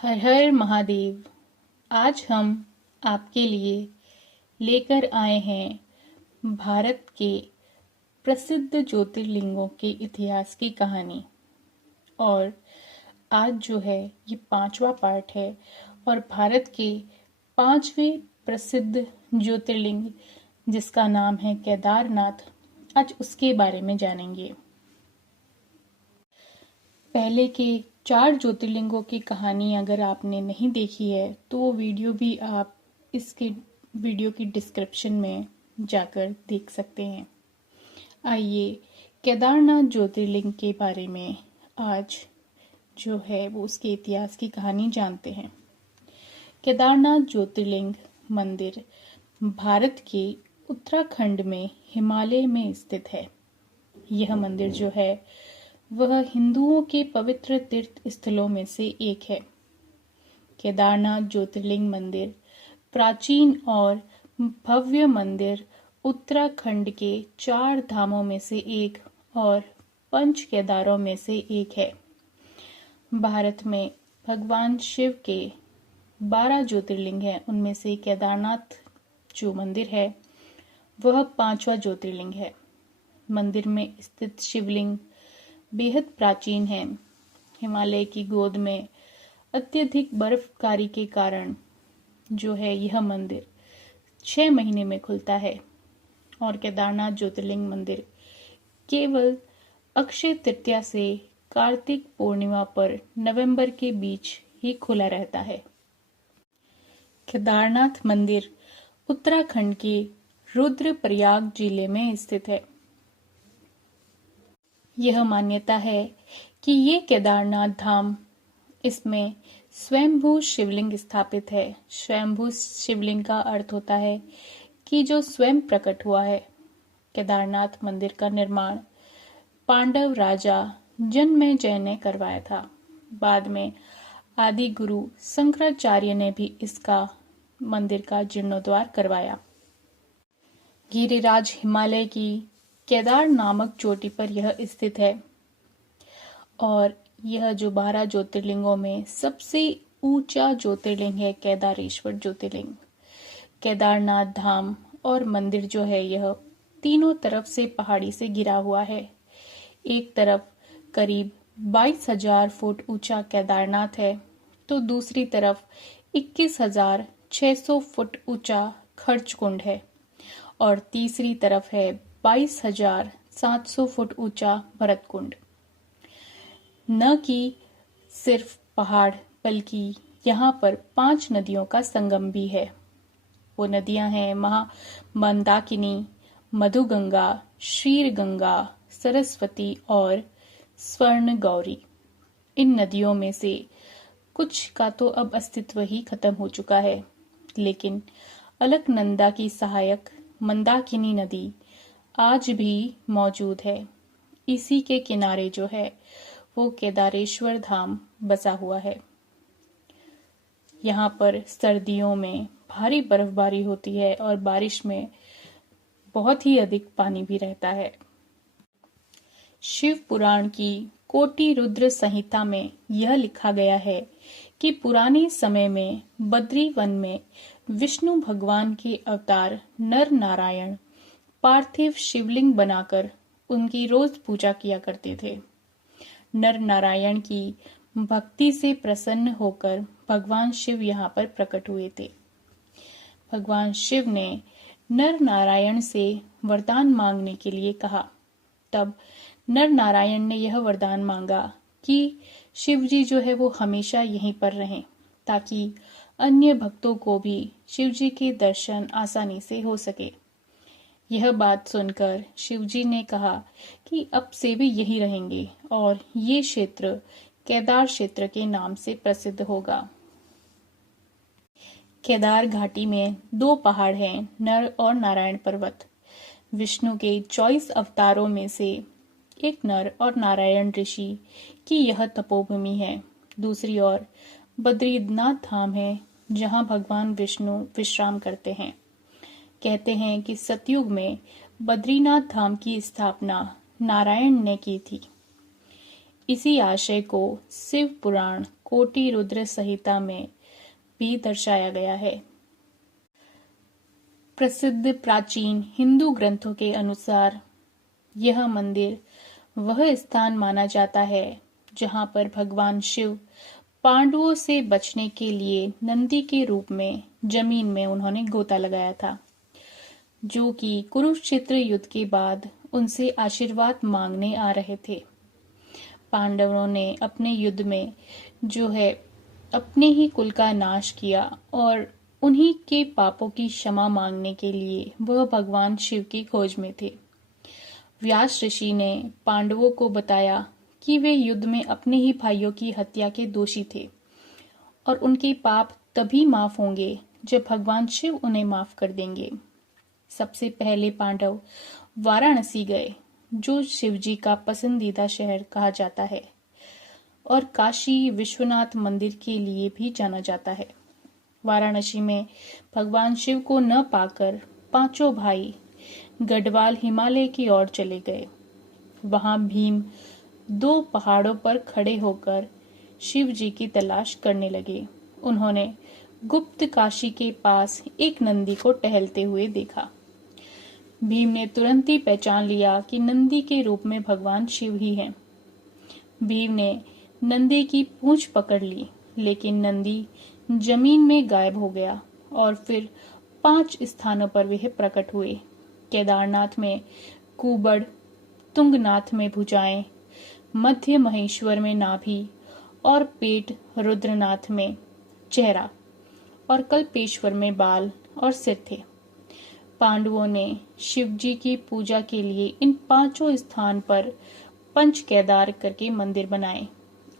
हर हर महादेव। आज हम आपके लिए लेकर आए हैं भारत के प्रसिद्ध ज्योतिर्लिंगों के इतिहास की कहानी। और आज जो है ये 5वां पार्ट है और भारत के 5वें प्रसिद्ध ज्योतिर्लिंग जिसका नाम है केदारनाथ, आज उसके बारे में जानेंगे। पहले के 4 ज्योतिर्लिंगों की कहानी अगर आपने नहीं देखी है तो वो वीडियो भी आप इसके वीडियो की डिस्क्रिप्शन में जाकर देख सकते हैं। आइए केदारनाथ ज्योतिर्लिंग के बारे में आज जो है वो उसके इतिहास की कहानी जानते हैं। केदारनाथ ज्योतिर्लिंग मंदिर भारत के उत्तराखंड में हिमालय में स्थित है। यह मंदिर जो है वह हिंदुओं के पवित्र तीर्थ स्थलों में से एक है। केदारनाथ ज्योतिर्लिंग मंदिर प्राचीन और भव्य मंदिर उत्तराखंड के 4 धामों में से एक और 5 केदारों में से एक है। भारत में भगवान शिव के 12 ज्योतिर्लिंग हैं, उनमें से केदारनाथ जो मंदिर है वह 5वां ज्योतिर्लिंग है। मंदिर में स्थित शिवलिंग बेहद प्राचीन है। हिमालय की गोद में अत्यधिक बर्फबारी के कारण जो है यह मंदिर 6 महीने में खुलता है और केदारनाथ ज्योतिर्लिंग मंदिर केवल अक्षय तृतीया से कार्तिक पूर्णिमा पर नवंबर के बीच ही खुला रहता है। केदारनाथ मंदिर उत्तराखंड के रुद्रप्रयाग जिले में स्थित है। यह मान्यता है कि ये केदारनाथ धाम, इसमें स्वयंभू शिवलिंग स्थापित है। स्वयंभू शिवलिंग का अर्थ होता है कि जो स्वयं प्रकट हुआ है। केदारनाथ मंदिर का निर्माण पांडव राजा जन्मेजय ने करवाया था। बाद में आदि गुरु शंकराचार्य ने भी इसका मंदिर का जीर्णोद्धार करवाया। गिरिराज हिमालय की केदार नामक चोटी पर यह स्थित है और यह जो 12 ज्योतिर्लिंगों में सबसे ऊंचा ज्योतिर्लिंग है केदारेश्वर ज्योतिर्लिंग। केदारनाथ धाम और मंदिर जो है यह तीनों तरफ से पहाड़ी से घिरा हुआ है। एक तरफ करीब 22,000 फुट ऊंचा केदारनाथ है तो दूसरी तरफ 21,600 फुट ऊंचा खर्च कुंड है और तीसरी तरफ है 22,700 फुट ऊंचा भरत कुंड। न कि सिर्फ पहाड़ बल्कि यहाँ पर 5 नदियों का संगम भी है। वो नदियां हैं मंदाकिनी, मधुगंगा, क्षीरगंगा, सरस्वती और स्वर्ण गौरी। इन नदियों में से कुछ का तो अब अस्तित्व ही खत्म हो चुका है, लेकिन अलकनंदा की सहायक मंदाकिनी नदी आज भी मौजूद है। इसी के किनारे जो है वो केदारेश्वर धाम बसा हुआ है। यहाँ पर सर्दियों में भारी बर्फबारी होती है और बारिश में बहुत ही अधिक पानी भी रहता है। शिव पुराण की कोटि रुद्र संहिता में यह लिखा गया है कि पुराने समय में बद्री वन में विष्णु भगवान के अवतार नर नारायण पार्थिव शिवलिंग बनाकर उनकी रोज पूजा किया करते थे। नर नारायण की भक्ति से प्रसन्न होकर भगवान शिव यहाँ पर प्रकट हुए थे। भगवान शिव ने नर नारायण से वरदान मांगने के लिए कहा। तब नर नारायण ने यह वरदान मांगा कि शिव जी जो है वो हमेशा यहीं पर रहें ताकि अन्य भक्तों को भी शिव जी के दर्शन आसानी से हो सके। यह बात सुनकर शिव जी ने कहा कि अब से वे यहीं रहेंगे और ये क्षेत्र केदार क्षेत्र के नाम से प्रसिद्ध होगा। केदार घाटी में 2 पहाड़ हैं, नर और नारायण पर्वत। विष्णु के 24 अवतारों में से एक नर और नारायण ऋषि की यह तपोभूमि है। दूसरी ओर बद्रीनाथ धाम है जहां भगवान विष्णु विश्राम करते हैं। कहते हैं कि सतयुग में बद्रीनाथ धाम की स्थापना नारायण ने की थी। इसी आशय को शिव पुराण कोटि रुद्र संहिता में भी दर्शाया गया है। प्रसिद्ध प्राचीन हिंदू ग्रंथों के अनुसार यह मंदिर वह स्थान माना जाता है जहां पर भगवान शिव पांडवों से बचने के लिए नंदी के रूप में जमीन में उन्होंने गोता लगाया था, जो कि कुरुक्षेत्र युद्ध के बाद उनसे आशीर्वाद मांगने आ रहे थे। पांडवों ने अपने युद्ध में जो है अपने ही कुल का नाश किया और उन्हीं के पापों की क्षमा मांगने के लिए वह भगवान शिव की खोज में थे। व्यास ऋषि ने पांडवों को बताया कि वे युद्ध में अपने ही भाइयों की हत्या के दोषी थे और उनके पाप तभी माफ होंगे जब भगवान शिव उन्हें माफ कर देंगे। सबसे पहले पांडव वाराणसी गए, जो शिवजी का पसंदीदा शहर कहा जाता है और काशी विश्वनाथ मंदिर के लिए भी जाना जाता है। वाराणसी में भगवान शिव को न पाकर पांचों भाई गढ़वाल हिमालय की ओर चले गए। वहां भीम 2 पहाड़ों पर खड़े होकर शिव जी की तलाश करने लगे। उन्होंने गुप्त काशी के पास एक नंदी को टहलते हुए देखा। भीम ने तुरंत ही पहचान लिया कि नंदी के रूप में भगवान शिव ही हैं। भीम ने नंदी की पूंछ पकड़ ली, लेकिन नंदी जमीन में गायब हो गया और फिर 5 स्थानों पर वह प्रकट हुए। केदारनाथ में कुबड़, तुंगनाथ में भुजाएं, मध्य महेश्वर में नाभि और पेट, रुद्रनाथ में चेहरा और कल्पेश्वर में बाल और सिर थे। पांडवों ने शिवजी की पूजा के लिए इन 5 स्थान पर पंच केदार करके मंदिर बनाए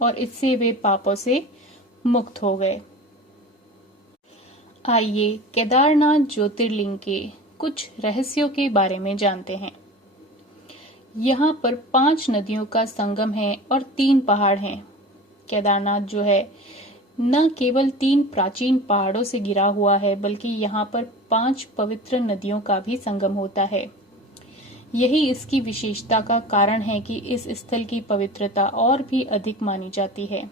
और इससे वे पापों से मुक्त हो गए। आइए केदारनाथ ज्योतिर्लिंग के कुछ रहस्यों के बारे में जानते हैं। यहाँ पर 5 नदियों का संगम है और 3 पहाड़ हैं। केदारनाथ जो है न केवल 3 प्राचीन पहाड़ों से घिरा हुआ है, बल्कि यहाँ पर 5 पवित्र नदियों का भी संगम होता है। यही इसकी विशेषता का कारण है कि इस स्थल की पवित्रता और भी अधिक मानी जाती है।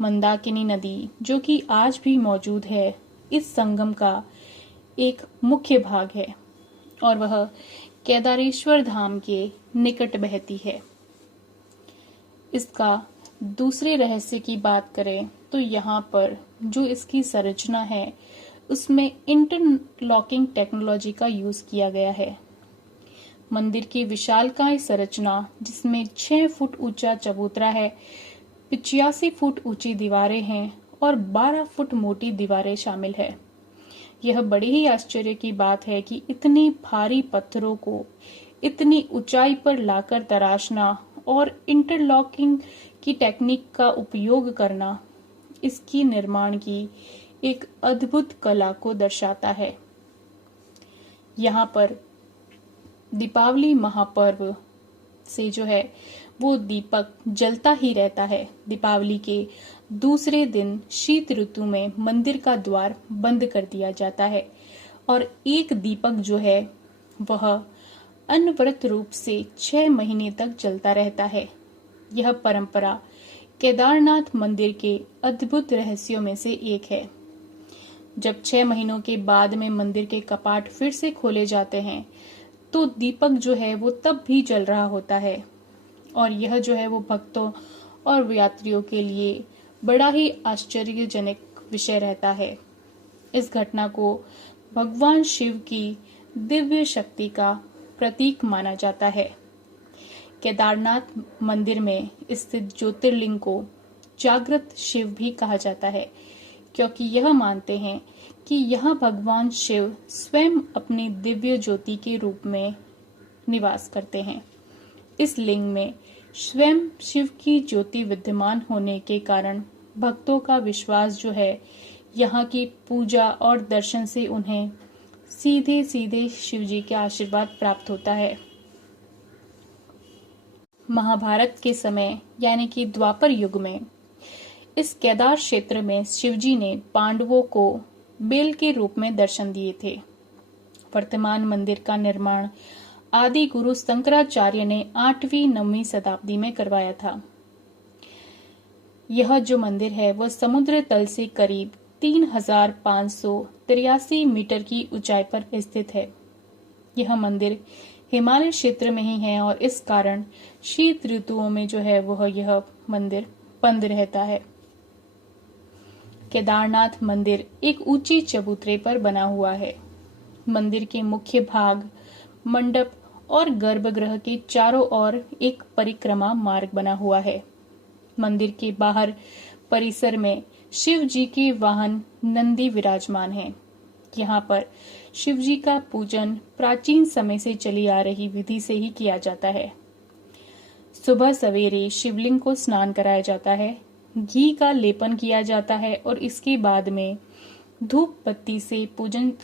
मंदाकिनी नदी, जो कि आज भी मौजूद है, इस संगम का एक मुख्य भाग है और वह केदारेश्वर धाम के निकट बहती है। इसका दूसरे रहस्य की बात करें तो यहाँ पर जो इसकी संरचना है उसमें इंटरलॉकिंग टेक्नोलॉजी का यूज किया गया है। मंदिर की विशालकाय संरचना, जिसमें 6 फुट ऊंचा चबूतरा है, 85 फुट ऊंची दीवारें हैं और 12 फुट मोटी दीवारें शामिल है। यह बड़ी ही आश्चर्य की बात है कि इतने भारी पत्थरों को इतनी ऊंचाई पर लाकर तराशना और इंटरलॉकिंग की टेक्निक का उपयोग करना इसकी निर्माण की एक अद्भुत कला को दर्शाता है। यहाँ पर दीपावली महापर्व से जो है वो दीपक जलता ही रहता है। दीपावली के दूसरे दिन शीत ऋतु में मंदिर का द्वार बंद कर दिया जाता है और एक दीपक जो है वह अनवरत रूप से 6 महीने तक जलता रहता है। यह परंपरा केदारनाथ मंदिर के अद्भुत रहस्यों में से एक है। जब 6 महीनों के बाद में मंदिर के कपाट फिर से खोले जाते हैं तो दीपक जो है वो तब भी जल रहा होता है और यह जो है वो भक्तों और यात्रियों के लिए बड़ा ही आश्चर्यजनक विषय रहता है। इस घटना को भगवान शिव की दिव्य शक्ति का प्रतीक माना जाता है। केदारनाथ मंदिर में स्थित ज्योतिर्लिंग को जागृत शिव भी कहा जाता है, क्योंकि यह मानते हैं कि यहाँ भगवान शिव स्वयं अपनी दिव्य ज्योति के रूप में निवास करते हैं। इस लिंग में स्वयं शिव की ज्योति विद्यमान होने के कारण भक्तों का विश्वास जो है यहाँ की पूजा और दर्शन से उन्हें सीधे सीधे शिव जी के आशीर्वाद प्राप्त होता है। महाभारत के समय यानी कि द्वापर युग में इस केदार क्षेत्र में शिवजी ने पांडवों को बेल के रूप में दर्शन दिए थे। वर्तमान मंदिर का निर्माण आदि गुरु शंकराचार्य ने 8वीं 9वीं शताब्दी में करवाया था। यह जो मंदिर है वह समुद्र तल से करीब 3583 मीटर की ऊंचाई पर स्थित है। यह मंदिर हिमालय क्षेत्र में ही है और इस कारण शीत ऋतुओं में जो है वह यह मंदिर बंद रहता है। केदारनाथ मंदिर एक ऊंची चबूतरे पर बना हुआ है। मंदिर के मुख्य भाग, मंडप और गर्भगृह के चारों ओर एक परिक्रमा मार्ग बना हुआ है। मंदिर के बाहर परिसर में शिव जी के वाहन नंदी विराजमान हैं। यहाँ पर शिव जी का पूजन प्राचीन समय से चली आ रही विधि से ही किया जाता है। सुबह सवेरे शिवलिंग को स्नान कराया जाता है, घी का लेपन किया जाता है और इसके बाद में धूप बत्ती से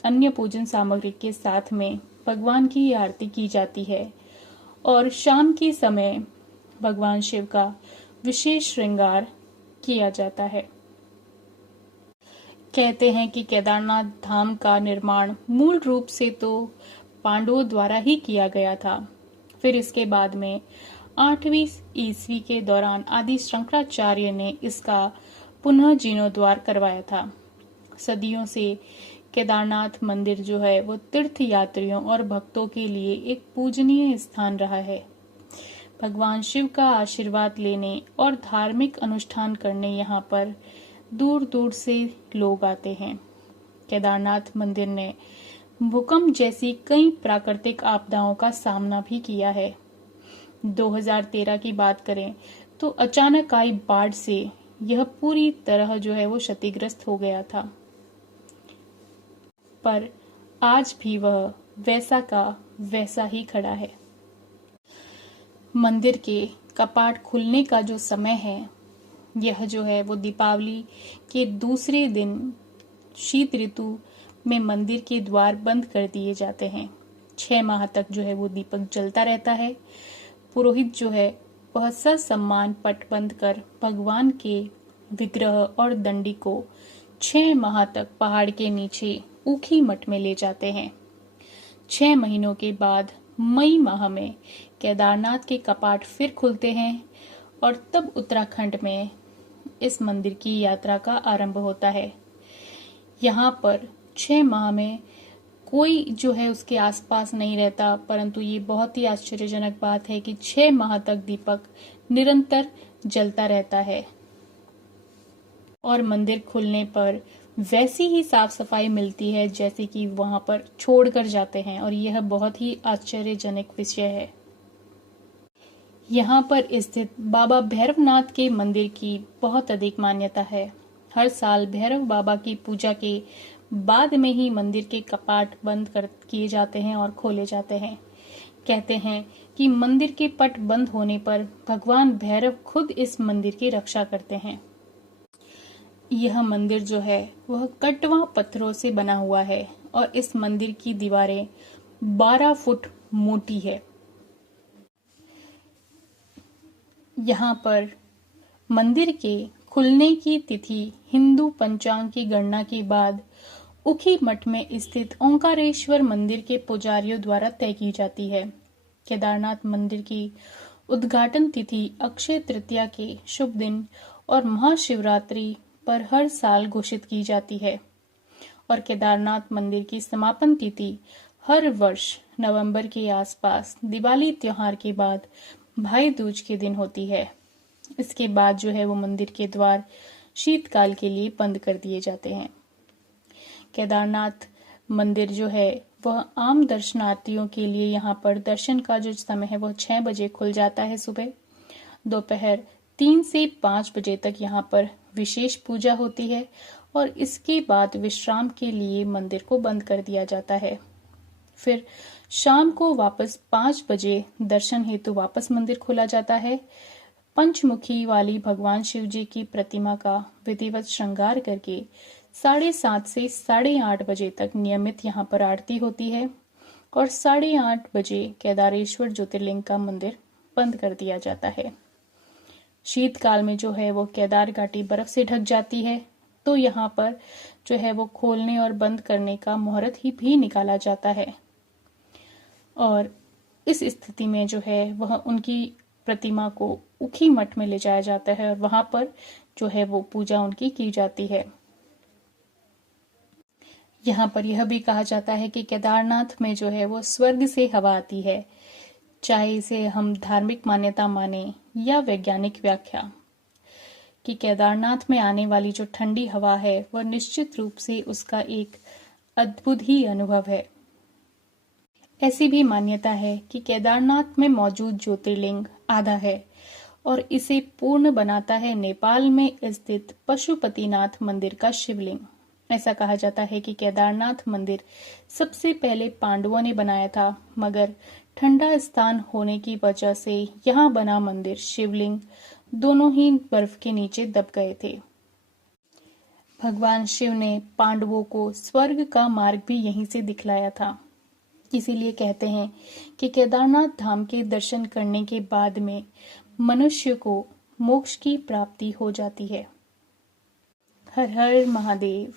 अन्य पूजन सामग्री के साथ में भगवान की आरती की जाती है और शाम के समय भगवान शिव का विशेष श्रृंगार किया जाता है। कहते हैं कि केदारनाथ धाम का निर्माण मूल रूप से तो पांडवों द्वारा ही किया गया था। फिर इसके बाद में 8वीं ईस्वी के दौरान आदि शंकराचार्य ने इसका पुनः जीर्णोद्धार करवाया था। सदियों से केदारनाथ मंदिर जो है वो तीर्थ यात्रियों और भक्तों के लिए एक पूजनीय स्थान रहा है। भगवान शिव का आशीर्वाद लेने और धार्मिक अनुष्ठान करने यहाँ पर दूर दूर से लोग आते हैं। केदारनाथ मंदिर ने भूकंप जैसी कई प्राकृतिक आपदाओं का सामना भी किया है। 2013 की बात करें तो अचानक आई बाढ़ से यह पूरी तरह जो है वो क्षतिग्रस्त हो गया था, पर आज भी वह वैसा का वैसा ही खड़ा है। मंदिर के कपाट खुलने का जो समय है यह जो है वो दीपावली के दूसरे दिन शीत ऋतु में मंदिर के द्वार बंद कर दिए जाते हैं। 6 माह तक जो है वो दीपक जलता रहता है। पुरोहित जो है वह ससम्मान पट बंद कर भगवान के विग्रह और दंडी को 6 माह तक पहाड़ के नीचे ऊखी मठ में ले जाते हैं। 6 महीनों के बाद मई माह में केदारनाथ के कपाट फिर खुलते हैं और तब उत्तराखंड में इस मंदिर की यात्रा का आरंभ होता है। यहाँ पर 6 माह में कोई जो है उसके आसपास नहीं रहता, परंतु ये बहुत ही आश्चर्यजनक बात है कि 6 माह तक दीपक निरंतर जलता रहता है और मंदिर खुलने पर वैसी ही साफ सफाई मिलती है जैसे कि वहां पर छोड़कर जाते हैं और यह बहुत ही आश्चर्यजनक विषय है। यहाँ पर स्थित बाबा भैरवनाथ के मंदिर की बहुत अधिक मान्यता है। हर साल भैरव बाबा की पूजा के बाद में ही मंदिर के कपाट बंद कर किए जाते हैं और खोले जाते हैं। कहते हैं कि मंदिर के पट बंद होने पर भगवान भैरव खुद इस मंदिर की रक्षा करते हैं। यह मंदिर जो है वह कटवा पत्थरों से बना हुआ है और इस मंदिर की दीवारें 12 फुट मोटी है। यहाँ पर मंदिर के खुलने की तिथि हिंदू पंचांग की गणना के बाद उखी मठ में स्थित ओंकारेश्वर मंदिर के पुजारियों द्वारा तय की जाती है। केदारनाथ मंदिर की उद्घाटन तिथि अक्षय तृतीया के शुभ दिन और महाशिवरात्रि पर हर साल घोषित की जाती है और केदारनाथ मंदिर की समापन तिथि हर वर्ष नवंबर के आसपास दिवाली त्योहार के बाद भाई दूज के दिन होती है। इसके बाद जो है वो मंदिर के द्वार शीतकाल के लिए बंद कर दिए जाते हैं। केदारनाथ मंदिर जो है वह आम दर्शनार्थियों के लिए यहाँ पर दर्शन का जो समय है वह 6 बजे खुल जाता है सुबह। दोपहर 3 से 5 बजे तक यहाँ पर विशेष पूजा होती है और इसके बाद विश्राम के लिए मंदिर को बंद कर दिया जाता है। फिर शाम को वापस 5 बजे दर्शन हेतु वापस मंदिर खोला जाता है। पंचमुखी वाली भगवान शिव जी की प्रतिमा का विधिवत श्रृंगार करके 7:30 से 8:30 बजे तक नियमित यहाँ पर आरती होती है और 8:30 बजे केदारेश्वर ज्योतिर्लिंग का मंदिर बंद कर दिया जाता है। शीतकाल में जो है वो केदार घाटी बर्फ से ढक जाती है, तो यहाँ पर जो है वो खोलने और बंद करने का मुहूर्त ही भी निकाला जाता है और इस स्थिति में जो है वह उनकी प्रतिमा को उखी मठ में ले जाया जाता है और वहां पर जो है वो पूजा उनकी की जाती है। यहाँ पर यह भी कहा जाता है कि केदारनाथ में जो है वो स्वर्ग से हवा आती है, चाहे इसे हम धार्मिक मान्यता माने या वैज्ञानिक व्याख्या, कि केदारनाथ में आने वाली जो ठंडी हवा है वह निश्चित रूप से उसका एक अद्भुत ही अनुभव है। ऐसी भी मान्यता है कि केदारनाथ में मौजूद ज्योतिर्लिंग आधा है और इसे पूर्ण बनाता है नेपाल में स्थित पशुपतिनाथ मंदिर का शिवलिंग। ऐसा कहा जाता है कि केदारनाथ मंदिर सबसे पहले पांडवों ने बनाया था, मगर ठंडा स्थान होने की वजह से यहाँ बना मंदिर शिवलिंग दोनों ही बर्फ के नीचे दब गए थे। भगवान शिव ने पांडवों को स्वर्ग का मार्ग भी यहीं से दिखलाया था। इसीलिए कहते हैं कि केदारनाथ धाम के दर्शन करने के बाद में मनुष्य को मोक्ष की प्राप्ति हो जाती है। हर हर महादेव।